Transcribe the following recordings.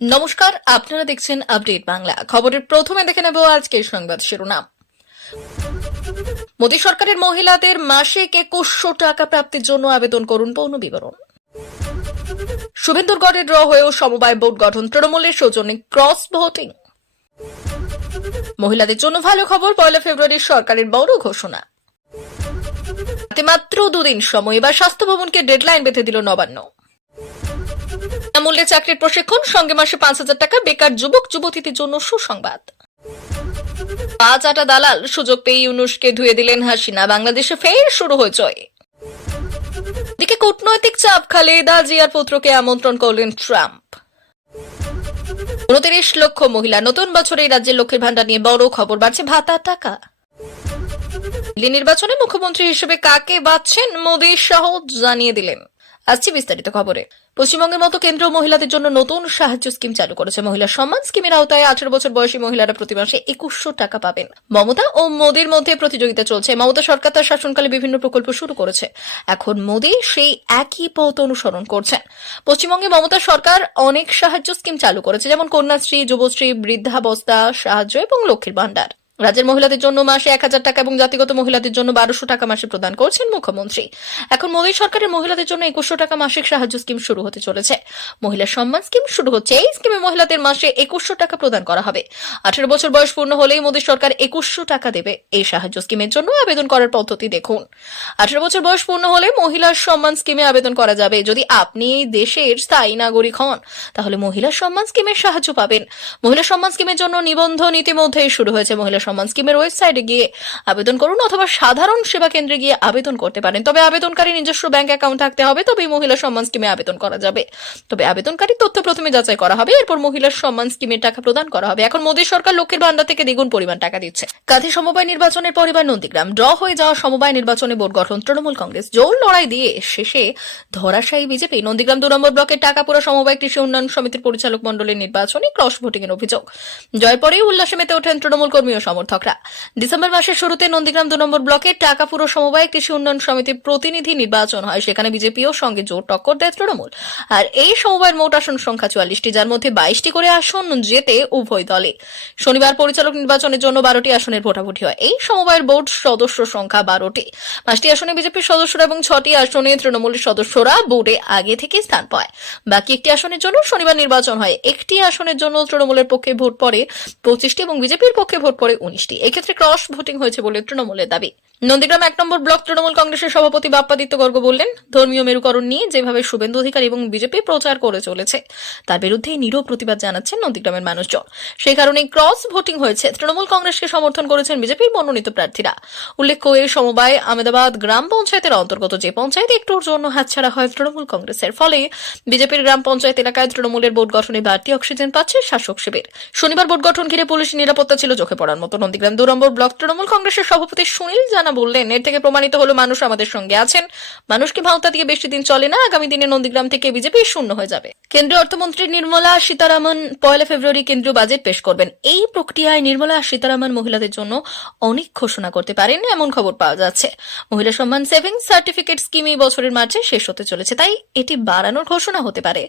নমস্কার, আপনারা দেখছেন আপডেট বাংলা। খবরের প্রথমে দেখে নেব আজকের সংবাদ শিরোনাম। মোদী সরকারের মহিলাদের মাসিক 2100 টাকা প্রাপ্তির জন্য আবেদন করুন পৌর বিবরণ। শুভেন্দুরগড়ে ড্র হয়েও সমবায় বোর্ড গঠন, তৃণমূলের সৌজন্যে ক্রস ভোটিং। মহিলাদের জন্য ভালো খবর, 1 ফেব্রুয়ারি সরকারের বড় ঘোষণা। মাত্র দুদিন সময়, এবার স্বাস্থ্য ভবনকে ডেডলাইন বেঁধে দিল নবান্ন। মূল্যে চাকরির প্রশিক্ষণ, সঙ্গে মাসে 5000 টাকা, বেকার যুবক যুবতীদের জন্য সুসংবাদ। পাঁচ আটা দালাল, সুযোগ পেয়ে ইউনূসকে ধুয়ে দিলেন হাসিনা, বাংলাদেশে ফের শুরু হয়েছে। দিকে কূটনৈতিক চাপ, খালেদা জিয়ার পুত্রকে আমন্ত্রণ করলেন ট্রাম্প। 29 লক্ষ মহিলা, নতুন বছরে রাজ্যের লক্ষ্মীর ভান্ডার নিয়ে বড় খবর, বাড়ছে ভাতার টাকা। দিল্লি নির্বাচনে মুখ্যমন্ত্রী হিসেবে কাকে বাছছেন মোদী সহ জানিয়ে দিলেন। আসছি বিস্তারিত খবরে। পশ্চিমবঙ্গের মতো কেন্দ্র মহিলাদের জন্য নতুন সাহায্য স্কিম চালু করেছে। মহিলা সম্মান স্কিমের আওতায় 18 বছর বয়সী মহিলারা প্রতি মাসে 2100 টাকা পাবেন। মমতা ও মোদীর মধ্যে প্রতিযোগিতা চলছে। মমতা সরকার তার শাসনকালে বিভিন্ন প্রকল্প শুরু করেছে, এখন মোদী সেই একই পথ অনুসরণ করছেন। পশ্চিমবঙ্গে মমতা সরকার অনেক সাহায্য স্কিম চালু করেছে, যেমন কন্যাশ্রী, যুবশ্রী, বৃদ্ধাবস্থা সাহায্য এবং লক্ষ্মীর ভান্ডার। রাজ্যের মহিলাদের জন্য মাসে 1000 টাকা এবং জাতিগত মহিলাদের জন্য 1200 টাকা মাসে প্রদান করছেন মুখ্যমন্ত্রী। এখন মোদী সরকারের মহিলাদের জন্য 2100 টাকা মাসিক সাহায্য স্কিম শুরু হতে চলেছে। মহিলা সম্মান স্কিম শুরু হচ্ছে। এই স্কিমে মহিলাদের মাসে 2100 টাকা প্রদান করা হবে। 18 বছর বয়স পূর্ণ হলেই মোদী সরকার 2100 টাকা দেবে। এই সাহায্য স্কিমের জন্য আবেদন করার পদ্ধতি দেখুন। 18 বছর বয়স পূর্ণ হলে মহিলা সম্মান স্কিমে আবেদন করা যাবে। যদি আপনি এই দেশের স্থায়ী নাগরিক হন, তাহলে মহিলা সম্মান স্কিমের সাহায্য পাবেন। মহিলা সম্মান স্কিমের জন্য নিবন্ধন ইতিমধ্যেই শুরু হয়েছে। মহিলা সম্মান স্কিমের ওয়েবসাইটে গিয়ে আবেদন করুন অথবা সাধারণ সেবা কেন্দ্রে গিয়ে আবেদন করতে পারেন। তবে আবেদনকারী নিজস্ব ব্যাংক অ্যাকাউন্ট থাকতে হবে, তবেই মহিলা সম্মান স্কিমে আবেদন করা যাবে। তবে আবেদনকারীর তথ্য প্রথমে যাচাই করা হবে, এরপর মহিলা সম্মান স্কিমের টাকা প্রদান করা হবে। এখন মোদী সরকার লক্ষ্মীর ভান্ডার থেকে দ্বিগুণ পরিমাণ টাকা দিচ্ছে। কাঁথি সমবায় নির্বাচনের পর এবার নন্দীগ্রাম। ড্র হয়ে যাওয়া সমবায় নির্বাচনে বোর্ড গঠন, তৃণমূল কংগ্রেস জোর লড়াই দিয়ে শেষে ধরাশায়ী বিজেপি। নন্দীগ্রাম 2 নম্বর ব্লকের টাকাপুরা সমবায় কৃষি উন্নয়ন সমিতির পরিচালক মণ্ডলের নির্বাচনে ক্রস ভোটিং এর অভিযোগ। জয় পরেই উল্লাসে মেতে ওঠেন তৃণমূল কর্মী ও সমর্থকরা। ডিসেম্বর মাসের শুরুতে নন্দীগ্রাম 2 নম্বর ব্লকের টাকাপুর সমবায় কৃষি উন্নয়ন সমিতির প্রতিনিধি নির্বাচন হয়। সেখানে বিজেপিও সঙ্গে জোর টক্কর দেয় তৃণমূল। আর এই সমবায়ের মোট আসন সংখ্যা 44টি, যার মধ্যে 22টি করে আসন জেতে উভয় দলে। শনিবার পরিচালক নির্বাচনের জন্য 12টি আসনের ভোটাভুটি হয়। এই সমবায়ের বোর্ড সদস্য সংখ্যা 12টি। 5টি আসনে বিজেপির সদস্যরা এবং 6টি আসনে তৃণমূলের সদস্যরা বোর্ডে আগে থেকে স্থান পায়। বাকি একটি আসনের জন্য শনিবার নির্বাচন হয়। একটি আসনের জন্য তৃণমূলের পক্ষে ভোট পড়ে 25টি এবং বিজেপির পক্ষে ভোট পড়ে 19টি। এক্ষেত্রে ক্রস ভোটিং হয়েছে বলে তৃণমূলের দাবি। নন্দীগ্রাম 1 নম্বর ব্লক তৃণমূল কংগ্রেসের সভাপতি বাপ্পাদিত্য গর্গ বললেন, ধর্মীয় মেরুকরণ নিয়ে যেভাবে শুভেন্দু অধিকারী এবং বিজেপি প্রচার করে চলেছে, তার বিরুদ্ধে নীরব প্রতিবাদ জানাচ্ছেন নন্দীগ্রামের মানুষজন। সেই কারণেই ক্রস ভোটিং হয়েছে। তৃণমূল কংগ্রেসকে সমর্থন করেছেন বিজেপির মনোনীত প্রার্থীরা। উল্লেখ্য, এই সমবায় আহমেদাবাদ গ্রাম পঞ্চায়েতের অন্তর্গত যে পঞ্চায়েত একটুর জন্য হাতছাড়া হয় তৃণমূল কংগ্রেসের। ফলে বিজেপির গ্রাম পঞ্চায়েত এলাকায় তৃণমূলের বোর্ড গঠনে বাড়তি অক্সিজেন পাচ্ছে শাসক শিবির। শনিবার বোর্ড গঠন ঘিরে পুলিশের নিরাপত্তা ছিল চোখে পড়ার মতো। নন্দীগ্রাম 2 নম্বর ব্লক তৃণমূল কংগ্রেসের সভাপতি সুনীল জানা বললেন, এর থেকে প্রমাণিত হলো মানুষ আমাদের সঙ্গে আছেন। মানুষকে ভাওতা দিয়ে বেশি দিন চলে না। আগামী দিনে নন্দীগ্রাম থেকে বিজেপি শূন্য হয়ে যাবে। কেন্দ্রীয় অর্থমন্ত্রী নির্মলা সীতারামন 1 ফেব্রুয়ারি কেন্দ্রীয় বাজেট পেশ করবেন। এই প্রক্রিয়ায় নির্মলা সীতারামন মহিলাদের জন্য অনেক ঘোষণা করতে পারেন এমন খবর পাওয়া যাচ্ছে। মহিলা সম্মান সেভিংস সার্টিফিকেট স্কিম এই বছরের মার্চে শেষ হতে চলেছে, তাই এটি বাড়ানোর ঘোষণা হতে পারে।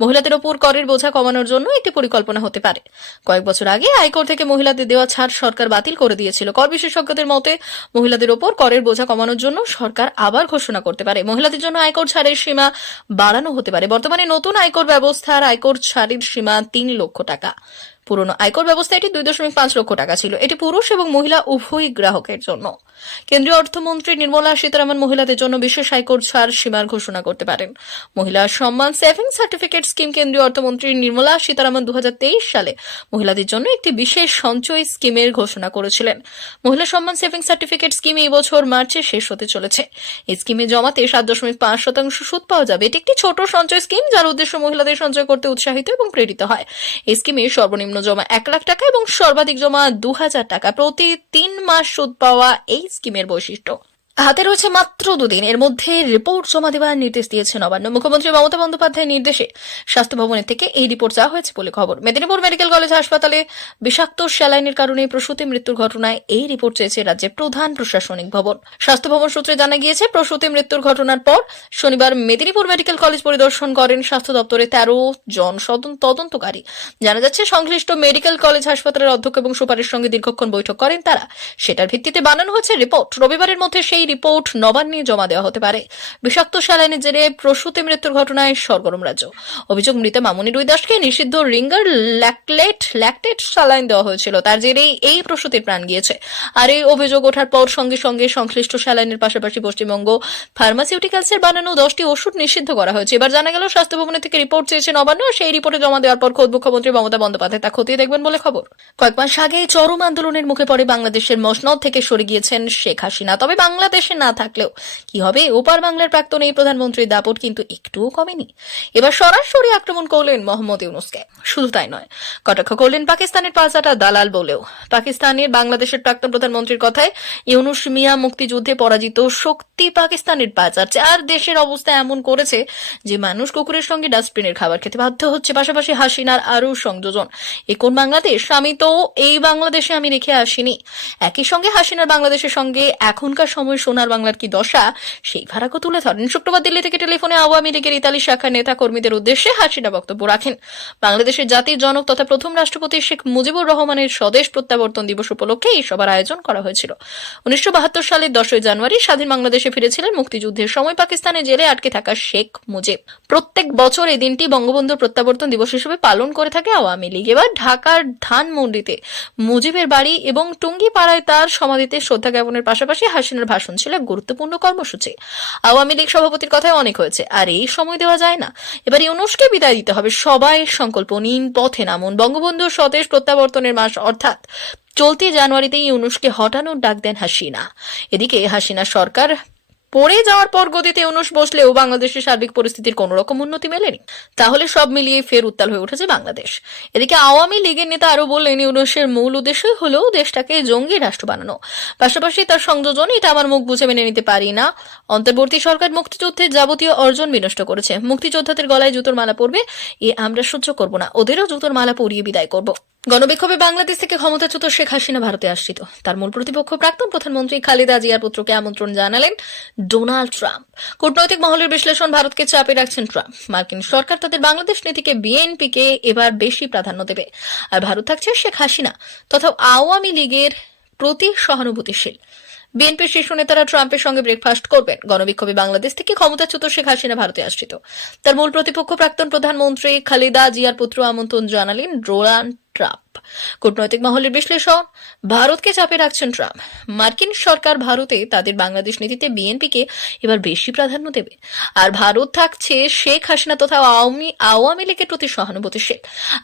মহিলাদের ওপর করের বোঝা কমানোর জন্য একটি পরিকল্পনা হতে পারে। কয়েক বছর আগে আয়কর থেকে মহিলাদের দেওয়া ছাড় সরকার বাতিল করে দিয়েছিল। কর বিশেষজ্ঞদের মতে মহিলাদের ওপর করের বোঝা কমানোর জন্য সরকার আবার ঘোষণা করতে পারে। মহিলাদের জন্য আয়কর ছাড়ের সীমা বাড়ানো হতে পারে। বর্তমানে নতুন আয়কর ব্যবস্থার আয়কর ছাড়ের সীমা 3 লক্ষ টাকা। পুরনো আয়কর ব্যবস্থা এটি 2.5 লক্ষ টাকা ছিল। এটি পুরুষ এবং মহিলা উভয় গ্রাহকের জন্য। কেন্দ্রীয় অর্থমন্ত্রী নির্মলা সীতারামন মহিলাদের জন্য বিশেষ আয়কর ছাড় সীমার ঘোষণা করতে পারেন। মহিলা সম্মান সেভিংস সার্টিফিকেট স্কিম কেন্দ্রীয় অর্থমন্ত্রী নির্মলা সীতারামন 2023 সালে মহিলাদের জন্য একটি বিশেষ সঞ্চয় স্কিমের ঘোষণা করেছিলেন। মহিলা সম্মান সেভিংস সার্টিফিকেট স্কিম এই বছর মার্চে শেষ হতে চলেছে। এই স্কিমে জমাতে 7.5% সুদ পাওয়া যাবে। এটি একটি ছোট সঞ্চয় স্কিম, যার উদ্দেশ্য মহিলাদের সঞ্চয় করতে উৎসাহিত এবং প্রেরিত হয়। এই স্কিমে সর্বনিম্ন জমা 1 লাখ টাকা এবং সর্বাধিক জমা 2000 টাকা। প্রতি 3 মাস সুদ পাওয়া এই স্কিমের বৈশিষ্ট্য। হাতে রয়েছে মাত্র দুদিন, এর মধ্যে রিপোর্ট জমা দেওয়ার নির্দেশ দিয়েছে নবান্ন। মুখ্যমন্ত্রী মমতা বন্দ্যোপাধ্যায়ের নির্দেশে স্বাস্থ্য ভবনের থেকে এই রিপোর্ট চাওয়া হয়েছে বলে খবর। মেদিনীপুর মেডিকেল কলেজ হাসপাতালে বিষাক্ত স্যালাইনের কারণে প্রসূতি মৃত্যুর ঘটনায় এই রিপোর্ট চেয়েছে রাজ্যের প্রধান প্রশাসনিক ভবন। স্বাস্থ্য ভবন সূত্রে জানা গিয়েছে, প্রসূতি মৃত্যুর ঘটনার পর শনিবার মেদিনীপুর মেডিকেল কলেজ পরিদর্শন করেন স্বাস্থ্য দপ্তরের 13 জন তদন্তকারী। জানা যাচ্ছে, সংশ্লিষ্ট মেডিকেল কলেজ হাসপাতালের অধ্যক্ষ এবং সুপারের সঙ্গে দীর্ঘক্ষণ বৈঠক করেন তারা। সেটার ভিত্তিতে বানানো হয়েছে রিপোর্ট। রবিবারের মধ্যে সেই রিপোর্ট নবান্নে জমা দেওয়া হতে পারে। বিষাক্ত স্যালাইনের জেরে প্রসূতি মৃত্যুর ঘটনায় সরগরম রাজ্য। অভিযোগ, মৃত মামুনি রুই দাসকে নিষিদ্ধ রিঙ্গার ল্যাকটেট স্যালাইন দেওয়া হয়েছিল, তার জেরেই এই প্রসূতির প্রাণ গিয়েছে। আর এই অভিযোগ ওঠার পর সঙ্গে সঙ্গে সংশ্লিষ্ট স্যালাইনের পাশাপাশি পশ্চিমবঙ্গ ফার্মাসিউটিক্যালসের বানানো 10টি ওষুধ নিষিদ্ধ করা হয়েছে। এবার জানা গেল, স্বাস্থ্য ভবনের থেকে রিপোর্ট চেয়েছে নবান্ন। সেই রিপোর্টে জমা দেওয়ার পর খোদ মুখ্যমন্ত্রী মমতা বন্দ্যোপাধ্যায় তা খতিয়ে দেখবেন বলে খবর। কয়েক মাস আগে চরম আন্দোলনের মুখে পড়ে বাংলাদেশের মসনদ থেকে সরে গিয়েছেন শেখ হাসিনা। তবে বাংলাদেশে না থাকলেও কি হবে, ওপার বাংলার প্রাক্তন এই প্রধানমন্ত্রীর দাপট কিন্তু একটুও কমেনি। এবার সরাসরি আক্রমণ করলেন মোহাম্মদ ইউনূসকে। শুধু তাই নয়, কটাক্ষ করলেন পাকিস্তানের পাঁচটা দালাল বলেও। পাকিস্তানের বাংলাদেশের প্রাক্তন প্রধানমন্ত্রীর কথায়, ইউনূস মিয়া মুক্তিযুদ্ধে পরাজিত শক্তি পাকিস্তানের পাচার। আর দেশের অবস্থা এমন করেছে যে মানুষ কুকুরের সঙ্গে ডাস্টবিনের খাবার খেতে বাধ্য হচ্ছে। পাশাপাশি হাসিনার আরও সংযোজন। এ কোন বাংলাদেশ? আমি তো এই বাংলাদেশে আমি রেখে আসিনি। একই সঙ্গে হাসিনার বাংলাদেশের সঙ্গে এখনকার সময় সোনার বাংলার কি দশা, সেই ফারাকও তুলে ধরেন। শুক্রবার দিল্লি থেকে টেলিফোনে আওয়ামী লীগের ইতালি শাখার নেতা কর্মীদের উদ্দেশ্যে হাসিনা বক্তব্য রাখেন। বাংলাদেশের জাতির জনক তথা প্রথম রাষ্ট্রপতি শেখ মুজিবুর রহমানের স্বদেশ প্রত্যাবর্তন দিবস উপলক্ষে এই সভার আয়োজন করা হয়েছিল। 1972 সালের 10 জানুয়ারি স্বাধীন বাংলাদেশে ফিরেছিলেন মুক্তিযুদ্ধের সময় পাকিস্তানে জেলে আটকে থাকা শেখ মুজিব। প্রত্যেক বছর এই দিনটি বঙ্গবন্ধুর প্রত্যাবর্তন দিবস হিসেবে পালন করে থাকে আওয়ামী লীগ। এবার ঢাকার ধানমন্ডিতে মুজিবের বাড়ি এবং টুঙ্গিপাড়ায় তার সমাধিতে শ্রদ্ধা জ্ঞাপনের পাশাপাশি হাসিনার ভাষণ ছিল এক গুরুত্বপূর্ণ কর্মসূচি। আওয়ামী লীগ সভাপতির কথায় অনেক হয়েছে, আর এই সময় দেওয়া যায় না। এবার ইউনূসকে বিদায় দিতে হবে। সবাই সংকল্প নিন, পথে নামুন। বঙ্গবন্ধুর স্বদেশ প্রত্যাবর্তনের মাস অর্থাৎ চলতি জানুয়ারিতেই ইউনূসকে হটানোর ডাক দেন হাসিনা। এদিকে হাসিনা সরকার পড়ে যাওয়ার পর গদিতে ইউনূস বসলেও বাংলাদেশের সার্বিক পরিস্থিতির কোন রকম উন্নতি মেলেনি। তাহলে সব মিলিয়ে ফের উত্তাল হয়ে উঠেছে বাংলাদেশ। এদিকে আওয়ামী লীগের নেতা আরো বললেন, ইউনূসের মূল উদ্দেশ্যই হলো দেশটাকে জঙ্গি রাষ্ট্র বানানো। পাশাপাশি তার সংযোজন, এটা আমার মুখ বুঝে মেনে নিতে পারি না। অন্তর্বর্তী সরকার মুক্তিযুদ্ধের যাবতীয় অর্জন বিনষ্ট করেছে। মুক্তিযোদ্ধাদের গলায় জুতোর মালা পরবে, এ আমরা সহ্য করব না। ওদেরও জুতোর মালা পরিয়ে বিদায় করব। গণবিক্ষোভে বাংলাদেশ থেকে ক্ষমতাচ্যুত শেখ হাসিনা ভারতে আসছিল। তার মূল প্রতিপক্ষ প্রাক্তন প্রধানমন্ত্রী খালেদা জিয়ার পুত্রকে আমন্ত্রণ জানালেন ডোনাল্ড ট্রাম্প। কূটনৈতিক মহলের বিশ্লেষণ, ভারতকে চাপে রাখছেন ট্রাম্প। মার্কিন সরকার তাদের বাংলাদেশ নীতিকে বিএনপিকে এবার বেশি প্রাধান্য দেবে। আর ভারত থাকছে শেখ হাসিনা তথা আওয়ামী লীগের প্রতি সহানুভূতিশীল। বিএনপির শীর্ষ নেতারা ট্রাম্পের সঙ্গে ব্রেকফাস্ট করবেন। গণবিক্ষোভে বাংলাদেশ থেকে ক্ষমতাচ্যুত শেখ হাসিনা ভারতে আসছিল। তার মূল প্রতিপক্ষ প্রাক্তন প্রধানমন্ত্রী খালেদা জিয়ার পুত্র আমন্ত্রণ জানালেন ডোনাল্ড ট্রাম্প। কূটনৈতিক মহলের বিশ্লেষণ, ভারতকে চাপে রাখছেন ট্রাম্প। মার্কিন সরকার ভারতে তাদের বাংলাদেশ নীতিতে বিএনপিকে এবার বেশি প্রাধান্য দেবে। আর ভারত থাকছে শেখ হাসিনা তথা আওয়ামী লীগের প্রতি সহানুভূতিশীল।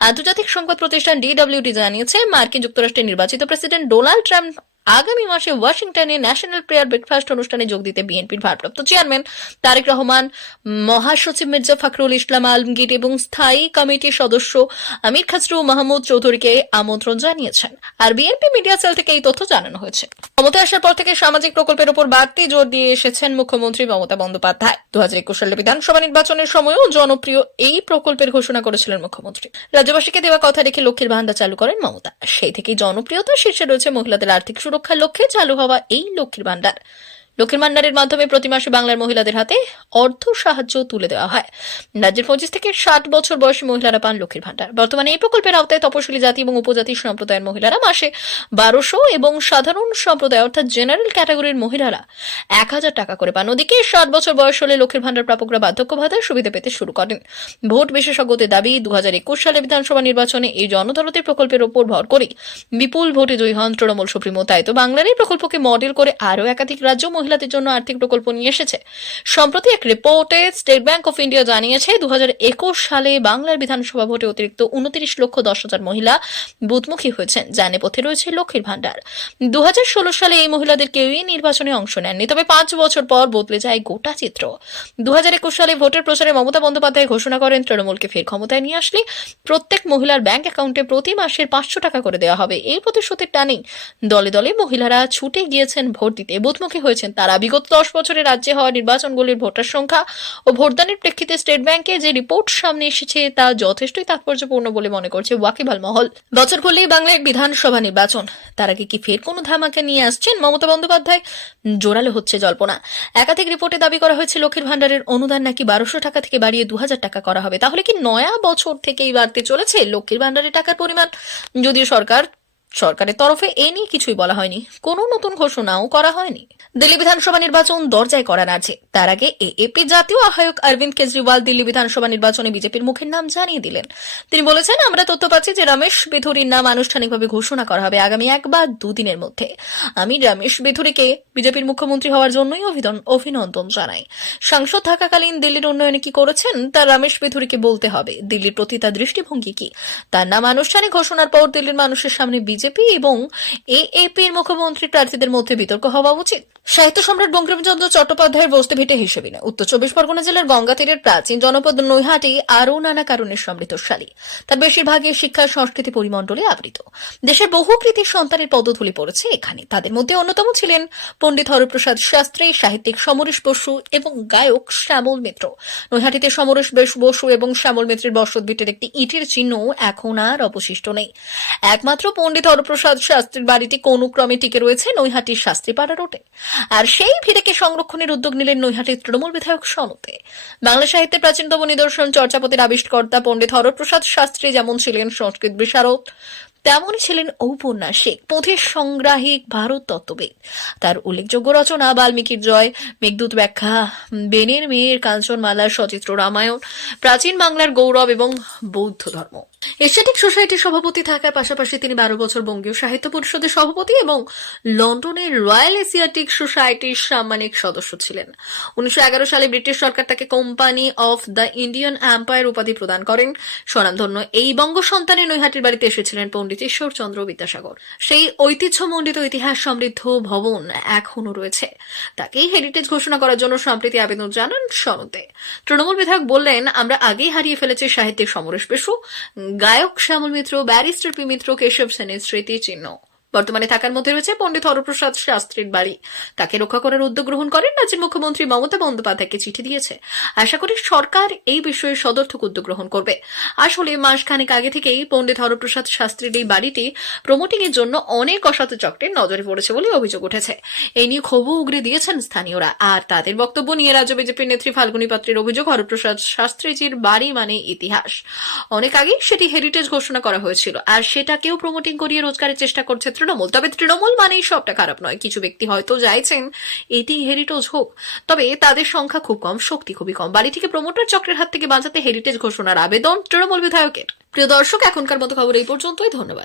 আন্তর্জাতিক সংবাদ প্রতিষ্ঠান ডিডব্লিউটি জানিয়েছে, মার্কিন যুক্তরাষ্ট্রের নির্বাচিত প্রেসিডেন্ট ডোনাল্ড ট্রাম্প আগামী মাসে ওয়াশিংটনে ন্যাশনাল প্রেয়ার ব্রেকফাস্ট অনুষ্ঠানে যোগ দিতে বিএনপির ভারপ্রাপ্ত চেয়ারম্যান তারেক রহমান, মহাসচিব মির্জা ফখরুল ইসলাম আলমগীর এবং স্থায়ী কমিটির সদস্য আমির খাসরু মাহমুদ চৌধুরীকে আমন্ত্রণ জানিয়েছেন। আর বিএনপি মিডিয়া সেল থেকে এই তথ্য জানানো হয়েছে। ক্ষমতায় আসার পর থেকে সামাজিক প্রকল্পের উপর বাড়তি জোর দিয়ে এসেছেন মুখ্যমন্ত্রী মমতা বন্দ্যোপাধ্যায়। 2021 সালে বিধানসভা নির্বাচনের সময়ও জনপ্রিয় এই প্রকল্পের ঘোষণা করেছিলেন মুখ্যমন্ত্রী। রাজ্যবাসীকে দেওয়া কথা রেখে লক্ষ্মীর ভান্ডার চালু করেন মমতা। সেই থেকেই জনপ্রিয়তা শীর্ষে রয়েছে মহিলাদের আর্থিক সুরক্ষার লক্ষ্যে চালু হওয়া এই লক্ষ্মীর ভান্ডার। লক্ষ্মীর ভান্ডারের মাধ্যমে প্রতি মাসে বাংলার মহিলাদের হাতে অর্থ সাহায্য তুলে দেওয়া হয়। রাজ্যের 25 থেকে 60 বছর বয়সী মহিলারা পান লক্ষ্মীর ভান্ডার। বর্তমানে এই প্রকল্পের আওতায় তপশিলি জাতি এবং উপজাতি সম্প্রদায়ের মহিলারা মাসে 1200 এবং সাধারণ সম্প্রদায় অর্থাৎ জেনারেল ক্যাটাগরির মহিলারা 1000 টাকা করে পান। ওদিকে 60 বছর বয়স হলে লক্ষ্মীর ভান্ডার প্রাপকরা বার্ধক্য ভাতার সুবিধা পেতে শুরু করেন। ভোট বিশেষজ্ঞদের দাবি, 2021 সালে বিধানসভা নির্বাচনে এই জনদরদি প্রকল্পের উপর ভর করে বিপুল ভোটে জয়ী হন তৃণমূল সুপ্রিমো। তাই তো বাংলার এই প্রকল্পকে মডেল করে আরও একাধিক রাজ্য মহিলাদের জন্য আর্থিক প্রকল্প নিয়ে এসেছে। সম্প্রতি এক রিপোর্টে স্টেট ব্যাংক অফ ইন্ডিয়া জানিয়েছে, 2021 সালে বাংলার বিধানসভা ভোটে অতিরিক্ত 29,10,000 মহিলা বুথমুখী হয়েছেন, যা নেপথ্যে রয়েছে লক্ষ্মীর ভান্ডার। 2016 সালে এই মহিলাদের কেউই নির্বাচনে অংশ নেননি। তবে 5 বছর পর বদলে যায় গোটা চিত্র। 2021 সালে ভোটের প্রচারে মমতা বন্দ্যোপাধ্যায় ঘোষণা করেন, তৃণমূলকে ফের ক্ষমতায় নিয়ে আসলে প্রত্যেক মহিলার ব্যাংক অ্যাকাউন্টে প্রতি মাসের 500 টাকা করে দেওয়া হবে। এই প্রতিশ্রুতির টানেই দলে দলে মহিলারা ছুটে গিয়েছেন ভোট দিতে, বুথমুখী হয়েছেন তারা বিগত 10 বছরে রাজ্যে হওয়া নির্বাচনগুলির ভোটার সংখ্যা ও ভোটদানের প্রেক্ষিতে স্টেট ব্যাংকে যে রিপোর্ট সামনে এসেছে তা যথেষ্টই তাৎপর্যপূর্ণ বলে মনে করছে ওয়াকিবহাল মহল। বছর পড়লেই বাংলায় বিধানসভা নির্বাচন, তার আগে কি ফের কোনো ধামাকা নিয়ে আসছেন মমতা বন্দ্যোপাধ্যায়? জোরালো হচ্ছে জল্পনা। একাধিক রিপোর্টে দাবি করা হয়েছে লক্ষ্মীর ভান্ডারের অনুদান নাকি 1200 টাকা থেকে বাড়িয়ে 2000 টাকা করা হবে। তাহলে কি নয়া বছর থেকেই বাড়তে চলেছে লক্ষ্মীর ভান্ডারের টাকার পরিমাণ? যদিও সরকারের তরফে এ নিয়ে কিছুই বলা হয়নি, কোনো নতুন ঘোষণাও করা হয়নি। দিল্লি বিধানসভা নির্বাচন দরজায় করা নাড়ছে। তার আগে এএপি জাতীয় আহ্বায়ক অরবিন্দ কেজরিওয়াল দিল্লি বিধানসভা নির্বাচনে বিজেপির মুখের নাম জানিয়ে দিলেন। তিনি বলেছেন, আমরা তথ্য পাচ্ছি যে রমেশ বেথুরির নাম আনুষ্ঠানিকভাবে ঘোষণা করা হবে আগামী 1 বা 2 দিনের মধ্যে। আমি রমেশ বেথুরিকে বিজেপির মুখ্যমন্ত্রী হওয়ার জন্যই অভিনন্দন জানাই। সাংসদ থাকাকালীন দিল্লির উন্নয়নে কি করেছেন তা রমেশ বেথুরিকে বলতে হবে। দিল্লির প্রতি তার দৃষ্টিভঙ্গি কি, তার নাম আনুষ্ঠানিক ঘোষণার পর দিল্লির মানুষের সামনে বিজেপি এবং এএপির মুখ্যমন্ত্রী প্রার্থীদের মধ্যে বিতর্ক হওয়া উচিত। সাহিত্য সম্রাট বঙ্কিমচন্দ্র চট্টোপাধ্যায়ের বসতে ভিটে হিসেবে না উত্তর 24 পরগনা জেলার গঙ্গা তীরের প্রাচীন জনপদ নৈহাটি আরও নানা কারণে সমৃদ্ধশালী। তার বেশিরভাগই শিক্ষা সংস্কৃতি পরিমণ্ডলে আবৃত। দেশের বহু কৃতির সন্তানের পদধূলি পড়েছে এখানে। তাদের মধ্যে অন্যতম ছিলেন পণ্ডিত হরপ্রসাদ শাস্ত্রী, সাহিত্যিক সমরেশ বসু এবং গায়ক শ্যামল মিত্র। নৈহাটিতে সমরেশ বসু এবং শ্যামল মিত্রের বসত ভিটের একটি ইটের চিহ্ন এখন আর অবশিষ্ট নেই। একমাত্র পণ্ডিত হরপ্রসাদ শাস্ত্রীর বাড়িটি কোনো ক্রমে টিকে রয়েছে নৈহাটির শাস্ত্রীপাড়া রোডে। আর সেই ভিড়কে সংরক্ষণের উদ্যোগ নিলেন নৈহাটির তৃণমূল বিধায়ক সনতে। বাংলা সাহিত্যের প্রাচীনতম নিদর্শন চর্যাপদের আবিষ্কর্তা পণ্ডিত হরপ্রসাদ শাস্ত্রী যেমন ছিলেন সংস্কৃত বিশারদ, তেমনই ছিলেন ঔপন্যাসিক, পুঁথি সংগ্রাহী, ভারত তত্ত্ববিদ। তার উল্লেখযোগ্য রচনা বাল্মীকির জয়, মেঘদূত ব্যাখ্যা, বেনের মেয়ের কাঞ্চনমালার সচিত্র রামায়ণ, প্রাচীন বাংলার গৌরব এবং বৌদ্ধ ধর্ম। এশিয়াটিক সোসাইটির সভাপতি থাকার পাশাপাশি তিনি 12 বছর বঙ্গীয় সাহিত্য পরিষদের সভাপতি এবং লন্ডনের রয়্যাল এশিয়াটিক সোসাইটির সাম্মানিক সদস্য ছিলেন। 1911 সালে ব্রিটিশ সরকার তাকে company of the Indian empire উপাধি প্রদান করেন। স্বনামধন্য এই বঙ্গ সন্তানের নৈহাটির বাড়িতে এসেছিলেন পণ্ডিত ঈশ্বরচন্দ্র বিদ্যাসাগর। সেই ঐতিহ্যমণ্ডিত ইতিহাস সমৃদ্ধ ভবন এখনো রয়েছে। তাকে হেরিটেজ ঘোষণা করার জন্য সম্প্রতি আবেদন জানান সনতে। তৃণমূল বিধায়ক বললেন, আমরা আগেই হারিয়ে ফেলেছি সাহিত্যিক সমরেশ বসু, গায়ক শ্যামল মিত্র, ব্যারিস্টার পি মিত্র, কেশব সেনের স্মৃতি চিহ্ন। বর্তমানে থাকার মধ্যে রয়েছে পণ্ডিত হরপ্রসাদ শাস্ত্রীর বাড়ি। তাকে রক্ষা করার উদ্যোগ গ্রহণ করেন রাজ্যের মুখ্যমন্ত্রী মমতা বন্দ্যোপাধ্যায়কে চিঠি দিয়েছে। আশা করি সরকার এই বিষয়ে সদর্থক উদ্যোগ গ্রহণ করবে। আসলে মাসখানেক আগে থেকেই পণ্ডিত হরপ্রসাদ শাস্ত্রীর এই বাড়িটি প্রমোটিং এর জন্য অনেক অসাধু চক্রের নজরে পড়েছে বলে অভিযোগ উঠেছে। এই নিয়ে ক্ষোভও উগরে দিয়েছেন স্থানীয়রা। আর তাদের বক্তব্য নিয়ে রাজ্য বিজেপির নেত্রী ফাল্গুনী পাত্রের অভিযোগ, হরপ্রসাদ শাস্ত্রীজির বাড়ি মানে ইতিহাস। অনেক আগেই সেটি হেরিটেজ ঘোষণা করা হয়েছিল, আর সেটাকেও প্রমোটিং করিয়ে রোজগারের চেষ্টা করছে তৃণমূল। তবে তৃণমূল মানেই সবটা খারাপ নয়। কিছু ব্যক্তি হয়তো চাইছেন এটি হেরিটেজ হোক, তবে তাদের সংখ্যা খুব কম, শক্তি খুবই কম। বাড়িটিকে প্রমোটার চক্রের হাত থেকে বাঁচাতে হেরিটেজ ঘোষণার আবেদন তৃণমূল বিধায়কের। প্রিয় দর্শক, এখনকার মতো খবর এই পর্যন্তই। ধন্যবাদ।